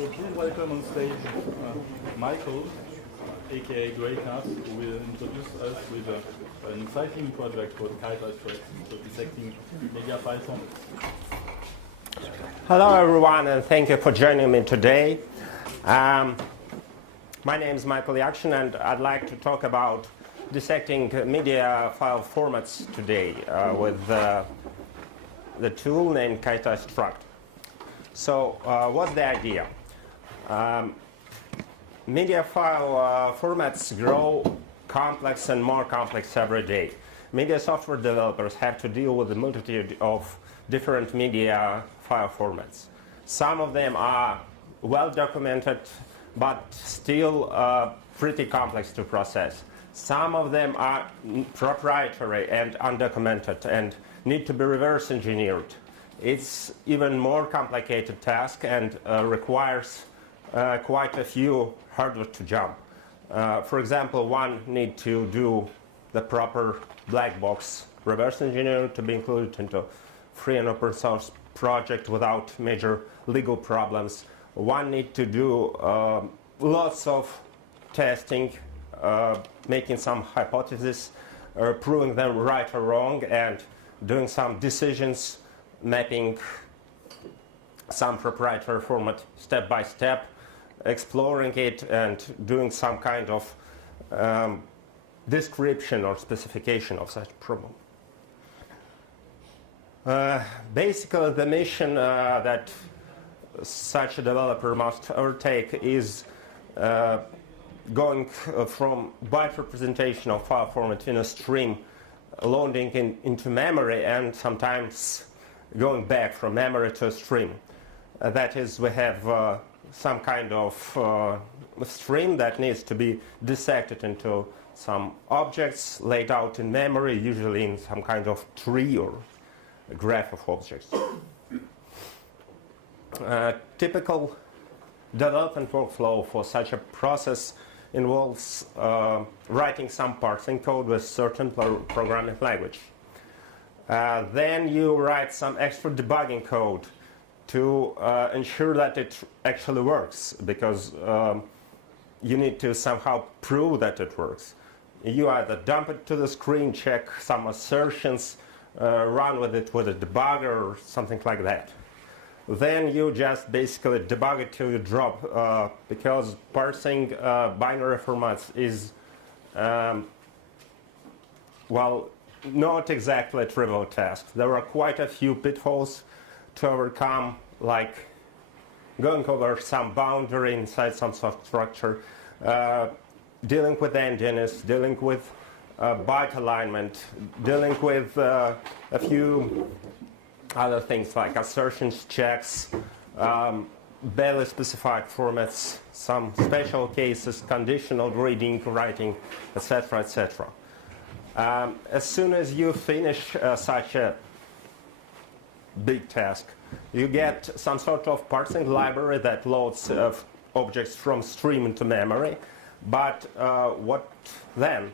So please welcome on stage Michael, aka Greycast, who will introduce us with an exciting project called Kaitai Struct, so dissecting media file formats. Hello everyone, and thank you for joining me today. My name is Michael Yakshin, and I'd like to talk about dissecting media file formats today with the tool named Kaitai Struct. So what's the idea? Media file formats grow complex and more complex every day. Media software developers have to deal with a multitude of different media file formats. Some of them are well documented, but still pretty complex to process. Some of them are proprietary and undocumented and need to be reverse engineered. It's even more complicated task and requires quite a few hurdles to jump. For example, one need to do the proper black box reverse engineering to be included into free and open source project without major legal problems. One need to do lots of testing, making some hypotheses, proving them right or wrong, and doing some decisions, mapping some proprietary format step by step, exploring it, and doing some kind of description or specification of such problem. Basically, the mission that such a developer must undertake is going from byte representation of file format in a stream, loading into memory, and sometimes going back from memory to a stream. That is, we have some kind of stream that needs to be dissected into some objects laid out in memory, usually in some kind of tree or a graph of objects. Typical development workflow for such a process involves writing some parsing code with certain programming language. Then you write some extra debugging code to ensure that it actually works, because you need to somehow prove that it works. You either dump it to the screen, check some assertions, run with it with a debugger or something like that. Then you just basically debug it till you drop, because parsing binary formats is, well, not exactly a trivial task. There are quite a few pitfalls to overcome, like going over some boundary inside some soft structure, dealing with endiness, dealing with byte alignment, dealing with a few other things like assertions, checks, barely specified formats, some special cases, conditional reading, writing, etc., etc. As soon as you finish such a big task, you get some sort of parsing library that loads objects from stream into memory. But what then?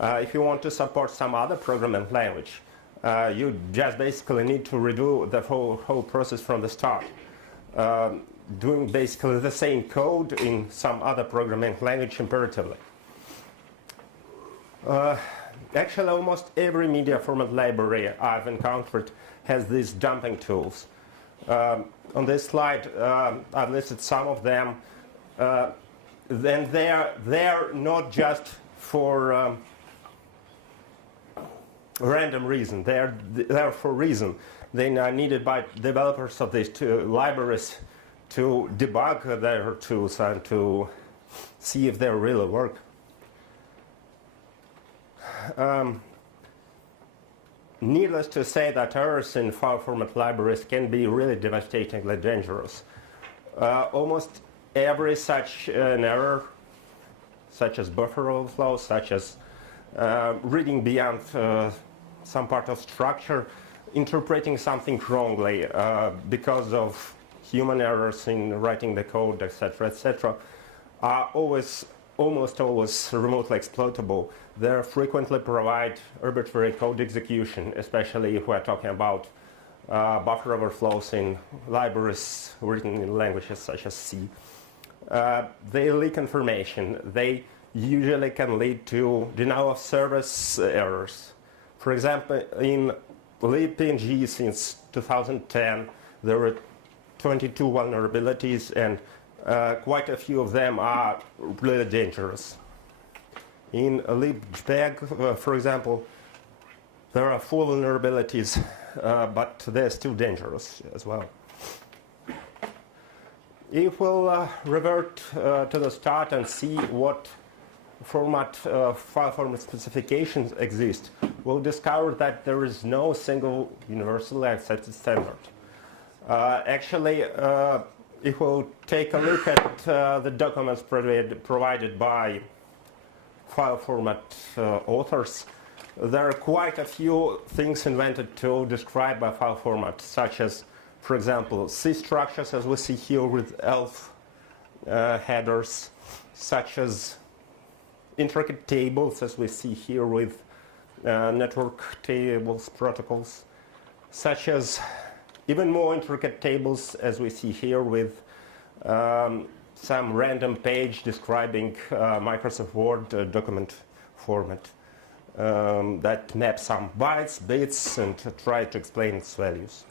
If you want to support some other programming language, you just basically need to redo the whole process from the start, doing basically the same code in some other programming language imperatively. Actually, almost every media format library I've encountered has these dumping tools. On this slide, I've listed some of them. Then they're not just for random reason. They're for reason. They are needed by developers of these two libraries to debug their tools and to see if they really work. Needless to say that errors in file format libraries can be really devastatingly dangerous. Almost every such an error, such as buffer overflow, such as reading beyond some part of structure, interpreting something wrongly because of human errors in writing the code, etc., are almost always remotely exploitable. They frequently provide arbitrary code execution, especially if we're talking about buffer overflows in libraries written in languages such as C. They leak information. They usually can lead to denial of service errors. For example, in libpng since 2010, there were 22 vulnerabilities, and quite a few of them are really dangerous. In libjpeg, for example, there are 4 vulnerabilities, but they're still dangerous as well. If we'll revert to the start and see what file format specifications exist, we'll discover that there is no single universally accepted standard. Actually, if we'll take a look at the documents provided by file format authors, there are quite a few things invented to describe a file format, such as, for example, C structures, as we see here with ELF headers, such as intricate tables, as we see here with network tables protocols, such as even more intricate tables, as we see here with some random page describing Microsoft Word document format that maps some bytes, bits, and try to explain its values.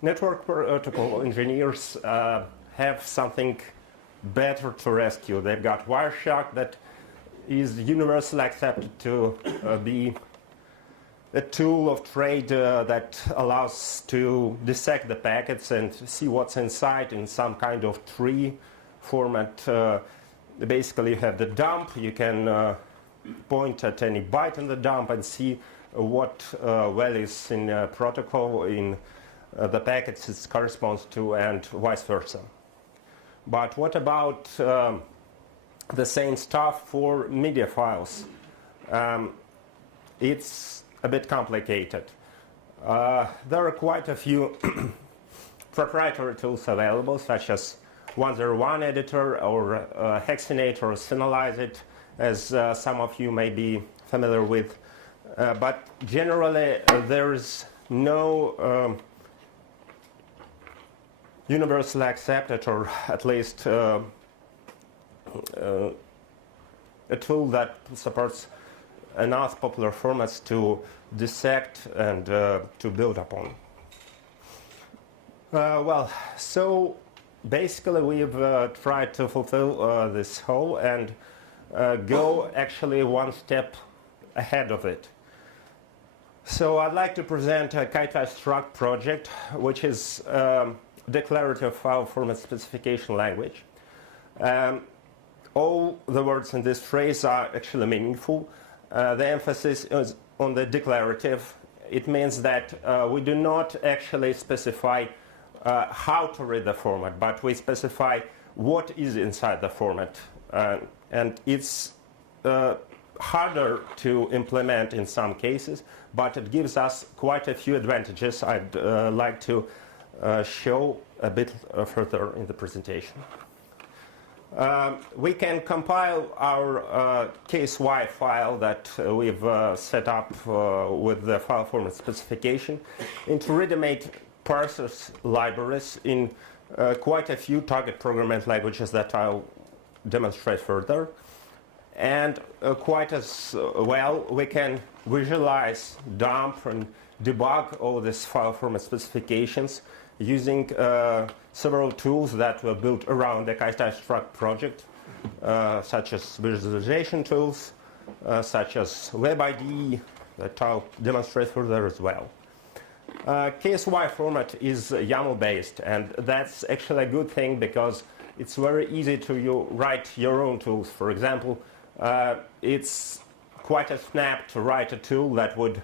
Network protocol engineers have something better to rescue. They've got Wireshark that is universally accepted to be a tool of trade that allows to dissect the packets and see what's inside in some kind of tree format. Basically, you have the dump. You can point at any byte in the dump and see what values in protocol in the packets it corresponds to, and vice versa. But what about the same stuff for media files? It's a bit complicated. There are quite a few proprietary tools available, such as 101 editor or Hexinate or Synalyze, as some of you may be familiar with. But generally, there is no universally accepted, or at least a tool that supports enough popular formats to dissect and to build upon. Well, so basically we've tried to fulfill this whole and go actually one step ahead of it. So I'd like to present a Kaitai Struct project, which is declarative file format specification language. All the words in this phrase are actually meaningful. The emphasis is on the declarative. It means that we do not actually specify how to read the format, but we specify what is inside the format. And it's harder to implement in some cases, but it gives us quite a few advantages I'd like to show a bit further in the presentation. We can compile our case Y file that we've set up with the file format specification into ready-made parsers libraries in quite a few target programming languages that I'll demonstrate further. And quite as well, we can visualize, dump, and debug all these file format specifications using several tools that were built around the Kaitai Struct project, such as visualization tools, such as WebID, that I'll demonstrate further as well. KSY format is YAML-based, and that's actually a good thing because it's very easy to write your own tools. For example, it's quite a snap to write a tool that would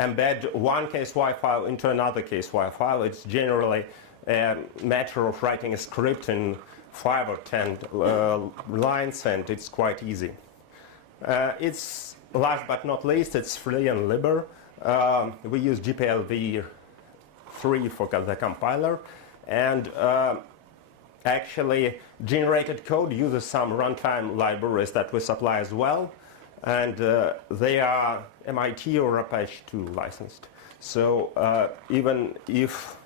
embed one KSY file into another KSY file. It's generally a matter of writing a script in 5 or 10 lines, and it's quite easy. It's last but not least, it's free and liber. We use GPLv3 for the compiler, and actually generated code uses some runtime libraries that we supply as well. and they are MIT or Apache 2 licensed. So even if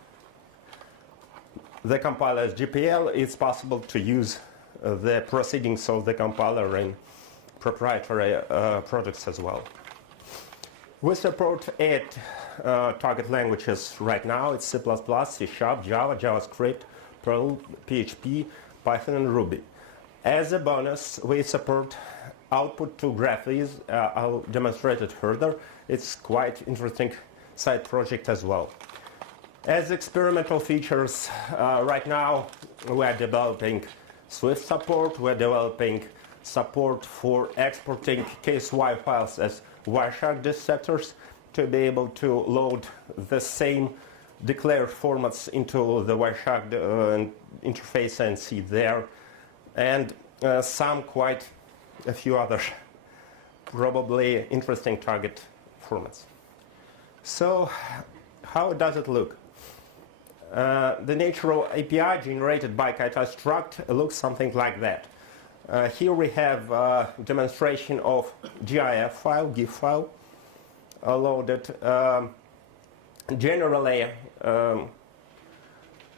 the compiler is GPL, it's possible to use the proceedings of the compiler in proprietary projects as well. We support 8 target languages right now. It's C++, C#, Java, JavaScript, Perl, PHP, Python, and Ruby. As a bonus, we support output to graphies. I'll demonstrate it further. It's quite interesting side project as well. As experimental features, right now we are developing Swift support. We're developing support for exporting case-Y files as Wireshark dissectors to be able to load the same declared formats into the Wireshark interface and see there, and a few other probably interesting target formats. So how does it look? The natural API generated by Kaitai Struct looks something like that. Here we have a demonstration of GIF file, GIF file, loaded. Generally, the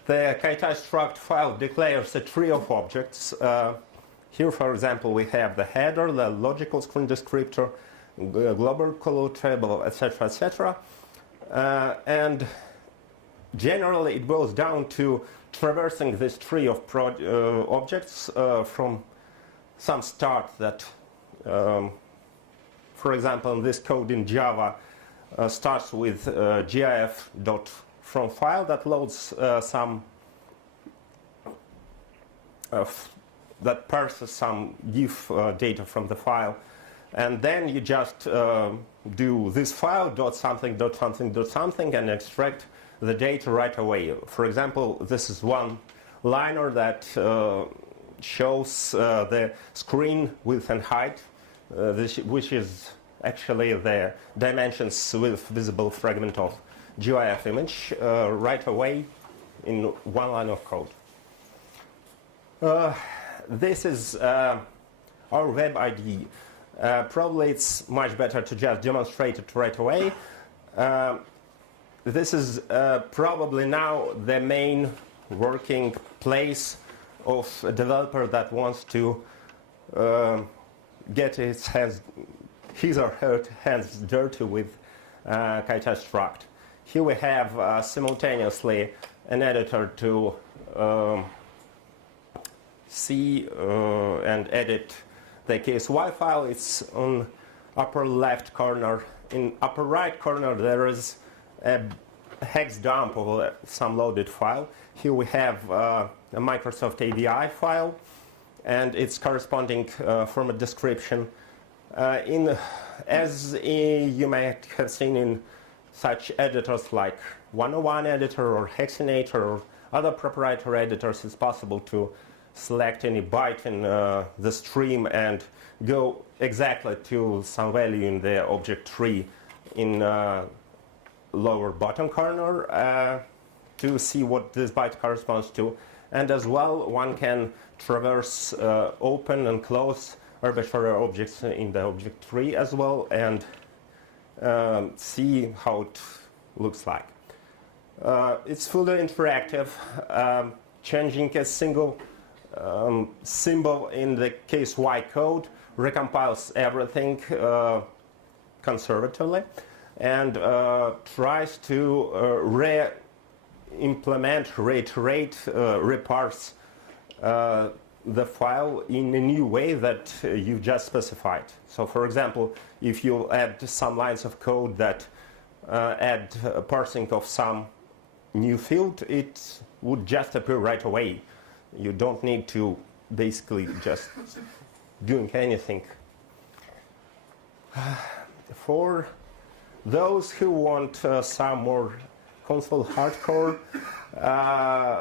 Kaitai Struct file declares a tree of objects. Here, for example, we have the header, the logical screen descriptor, global color table, etc., etc. And generally, it boils down to traversing this tree of objects from some start that, for example, in this code in Java, starts with gif.from file that loads that parses some GIF data from the file, and then you just do this file dot something dot something dot something and extract the data right away. For example, this is one liner that shows the screen width and height, which is actually the dimensions with visible fragment of GIF image right away in one line of code. This is our web IDE. Probably it's much better to just demonstrate it right away. This is probably now the main working place of a developer that wants to get his or her hands dirty with Kaitai Struct. Here we have simultaneously an editor to see and edit the case-Y file. It's on upper left corner. In upper right corner there is a hex dump of some loaded file. Here we have a Microsoft AVI file and its corresponding format description. As you may have seen in such editors like 101 editor or Hexinator or other proprietary editors, it's possible to select any byte in the stream and go exactly to some value in the object tree in lower bottom corner to see what this byte corresponds to. And as well, one can traverse open and close arbitrary objects in the object tree as well and see how it looks like. It's fully interactive. Changing a single symbol in the case-Y code recompiles everything conservatively and tries to re-implement, reiterate, reparse the file in a new way that you just specified. So for example, if you add some lines of code that add a parsing of some new field, it would just appear right away. You don't need to basically just doing anything. For those who want some more console hardcore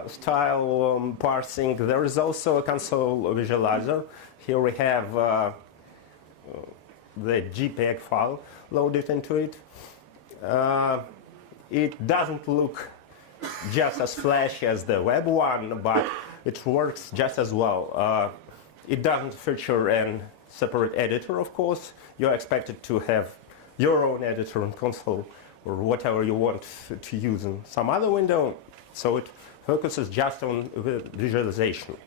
style parsing, there is also a console visualizer. Here we have the JPEG file loaded into it. It doesn't look just as flashy as the web one, but it works just as well. It doesn't feature an separate editor, of course. You're expected to have your own editor in console or whatever you want to use in some other window. So it focuses just on visualization.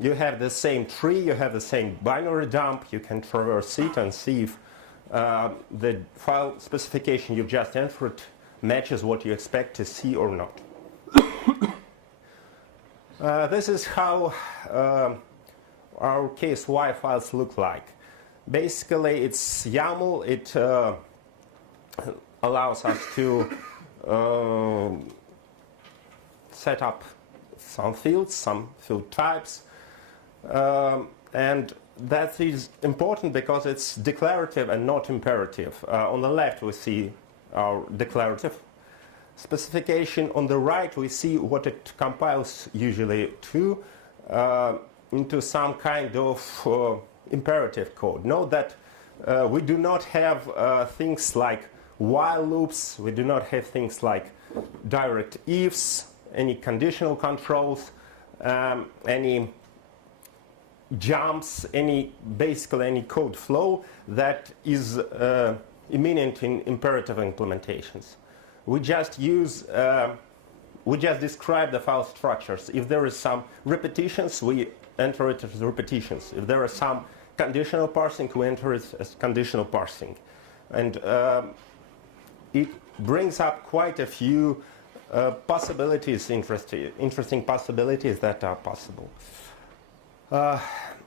You have the same tree, you have the same binary dump, you can traverse it and see if the file specification you just entered matches what you expect to see or not. This is how our case Y files look like. Basically, it's YAML. It allows us to set up some fields, some field types, and that is important because it's declarative and not imperative. On the left, we see our declarative specification. On the right, we see what it compiles usually to into some kind of imperative code. Note that we do not have things like while loops, we do not have things like direct ifs, any conditional controls, any jumps, basically any code flow that is imminent in imperative implementations. We just describe the file structures. If there is some repetitions, we enter it as repetitions. If there is some conditional parsing, we enter it as conditional parsing. And it brings up quite a few possibilities, interesting possibilities that are possible.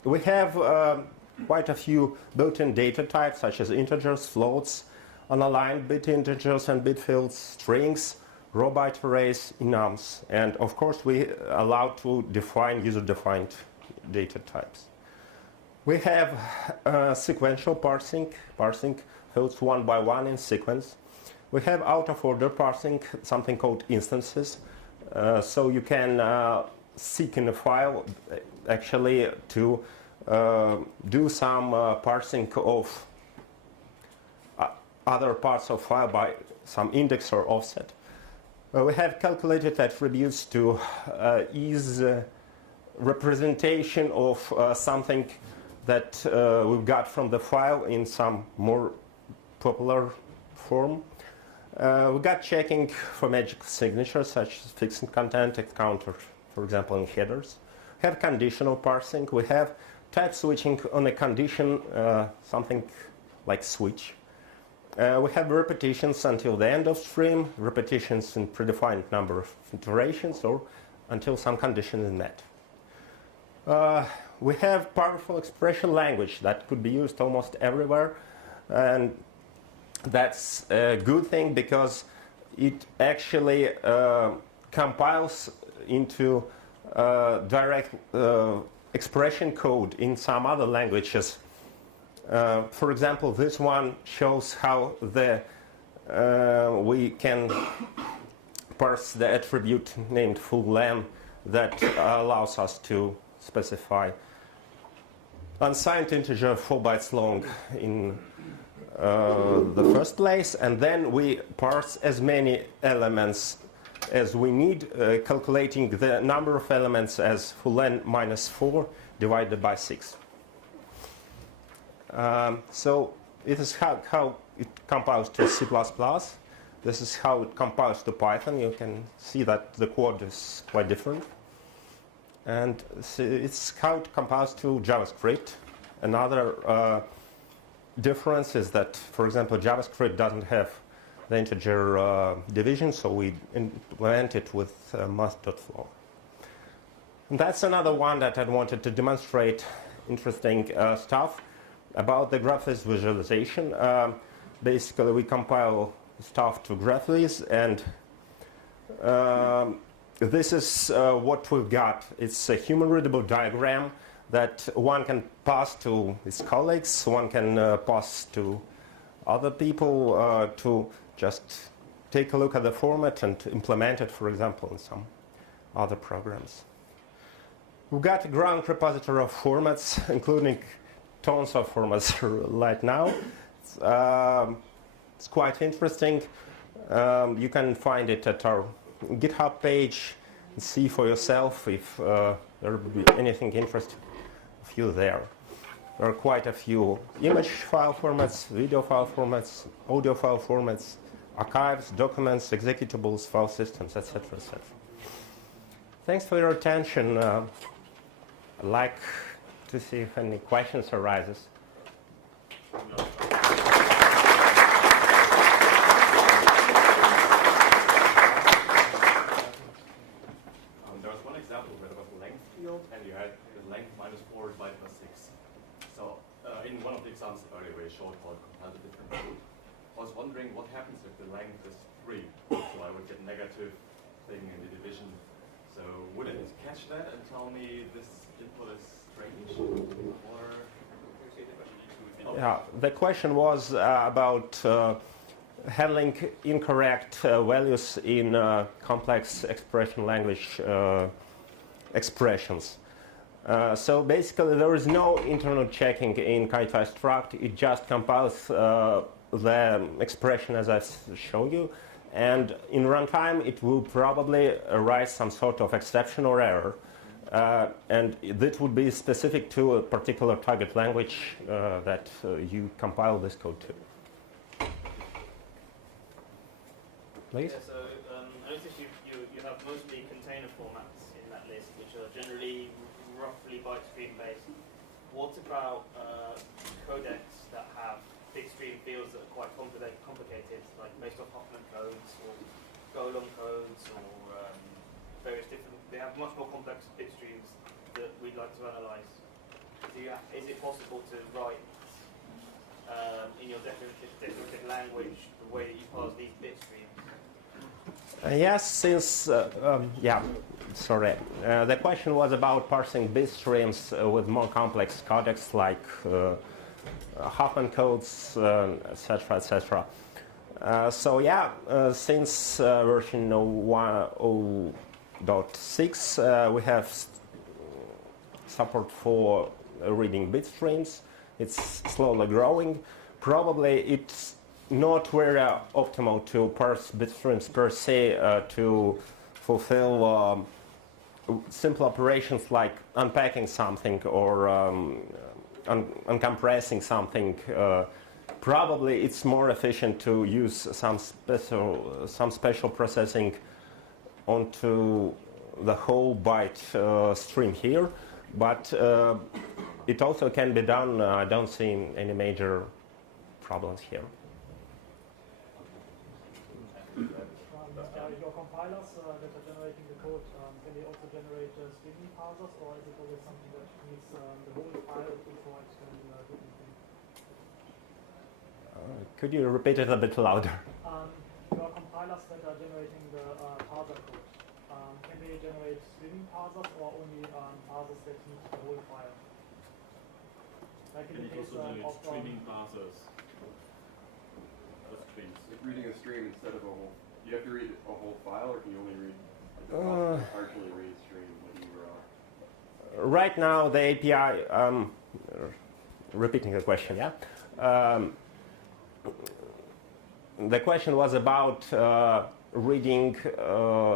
We have quite a few built-in data types, such as integers, floats, unaligned bit integers and bit fields, strings, row byte arrays, enums. And of course, we allow to define user-defined data types. We have sequential parsing fields one by one in sequence. We have out-of-order parsing, something called instances. So you can seek in a file actually to do some parsing of other parts of file by some index or offset. We have calculated attributes to ease representation of something that we've got from the file in some more popular form. We got checking for magic signatures, such as fixing content, counter, for example, in headers. We have conditional parsing. We have type switching on a condition, something like switch. We have repetitions until the end of stream, repetitions in predefined number of iterations, or until some condition is met. We have powerful expression language that could be used almost everywhere, and that's a good thing because it actually compiles into direct expression code in some other languages. For example, this one shows how we can parse the attribute named full-len that allows us to specify unsigned integer 4 bytes long in the first place, and then we parse as many elements as we need, calculating the number of elements as full-len minus 4 divided by 6. So it is how it compiles to C++. This is how it compiles to Python. You can see that the code is quite different. And it's how it compiles to JavaScript. Another difference is that, for example, JavaScript doesn't have the integer division, so we implement it with math.flow. And that's another one that I wanted to demonstrate interesting stuff about the graphics visualization. Basically, we compile stuff to graphics, and this is what we've got. It's a human-readable diagram that one can pass to his colleagues, one can pass to other people to just take a look at the format and implement it, for example, in some other programs. We've got a ground repository of formats, including tons of formats right now. It's quite interesting. You can find it at our GitHub page and see for yourself if there would be anything interesting of you there. There are quite a few image file formats, video file formats, audio file formats, archives, documents, executables, file systems, etc., etc. Thanks for your attention. I'd like to see if any questions arises. There was one example where there was a length field and you had the length -4 divided by 6. So in one of the examples, by the way, showed how it compiled a different code. I was wondering what happens if the length is 3. So I would get negative thing in the division. So would it catch that and tell me this input is strange? Or yeah, the question was about handling incorrect values in complex expression language expressions. So basically there is no internal checking in Kaitai Struct. It just compiles the expression as I've shown you, and in runtime it will probably arise some sort of exception or error, and that would be specific to a particular target language that you compile this code to. Please? Yeah, so I noticed you have mostly container formats in that list, which are generally roughly byte stream based. What about codecs that have big stream fields that are quite complicated, like most of Hoffman codes or Golang codes or various different? They have much more complex bit streams that we'd like to analyze. Is it possible to write in your declarative language the way that you parse these bit streams? Yes, since, yeah, sorry. The question was about parsing bit streams with more complex codecs like Hoffman codes, etc., etc. So yeah, since version 1.0.6, we have support for reading bit streams. It's slowly growing. Probably it's not very optimal to parse bit streams per se to fulfill simple operations like unpacking something or uncompressing something. Probably it's more efficient to use some special processing onto the whole byte stream here, but it also can be done. I don't see any major problems here. Your compilers that are generating the code, can they also generate streaming parsers, or is it always something that needs the whole file before it can do anything? Could you repeat it a bit louder? Your compilers that are generating the parser code, can they generate streaming parsers or only parsers that need the whole file? Like in Can the it case also generate of streaming parsers of streams? like reading a stream instead of a whole, you have to read a whole file, or can you only read partially read a stream when you were Right now, the API, repeating the question, yeah? The question was about reading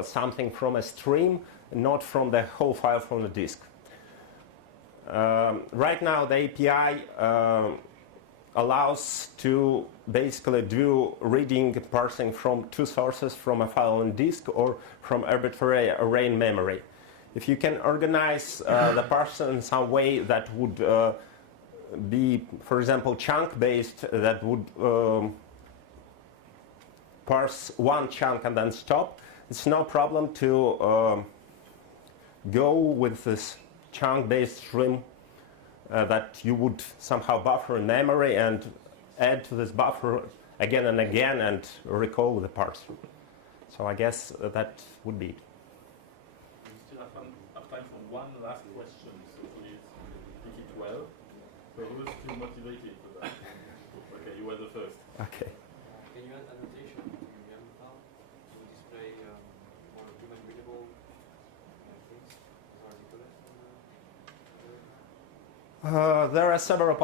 something from a stream, not from the whole file from the disk. Right now, the API allows to basically do reading, parsing from two sources, from a file on disk or from arbitrary array in memory. If you can organize the parser in some way that would be, for example, chunk-based, that would parse one chunk and then stop, it's no problem to go with this chunk-based stream that you would somehow buffer in memory and add to this buffer again and again and recall the parser. So I guess that would be it. We still have time for one last question, so please make it well. So who is too motivated for that? Okay, you were the first. Okay. Can you add annotation to your YAML file to display more human readable things as articulated? There are several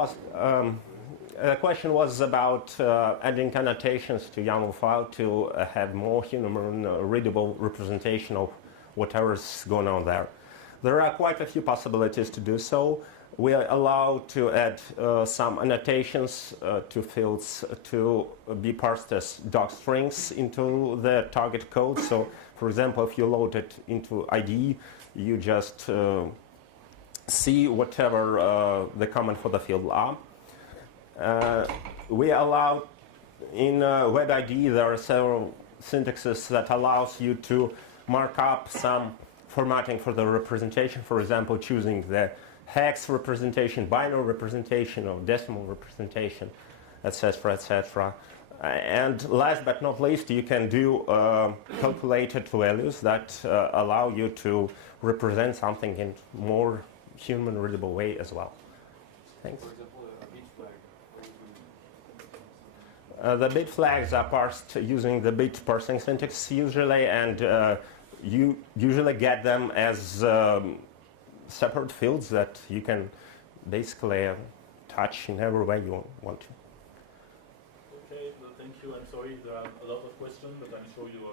the question was about adding annotations to YAML file to have more human readable representation of whatever's going on there. There are quite a few possibilities to do so. We are allowed to add some annotations to fields to be parsed as doc strings into the target code. So, for example, if you load it into ID, you just see whatever the command for the field are. We allow in WebID there are several syntaxes that allows you to mark up some formatting for the representation. For example, choosing the hex representation, binary representation, or decimal representation, etc., etc. And last but not least, you can do calculated values that allow you to represent something in more human readable way as well. Thanks. For example, a bit flag. The bit flags are parsed using the bit parsing syntax usually, and you usually get them as separate fields that you can basically touch in every way you want to. Okay, well, thank you. I'm sorry, there are a lot of questions, but I'm sure you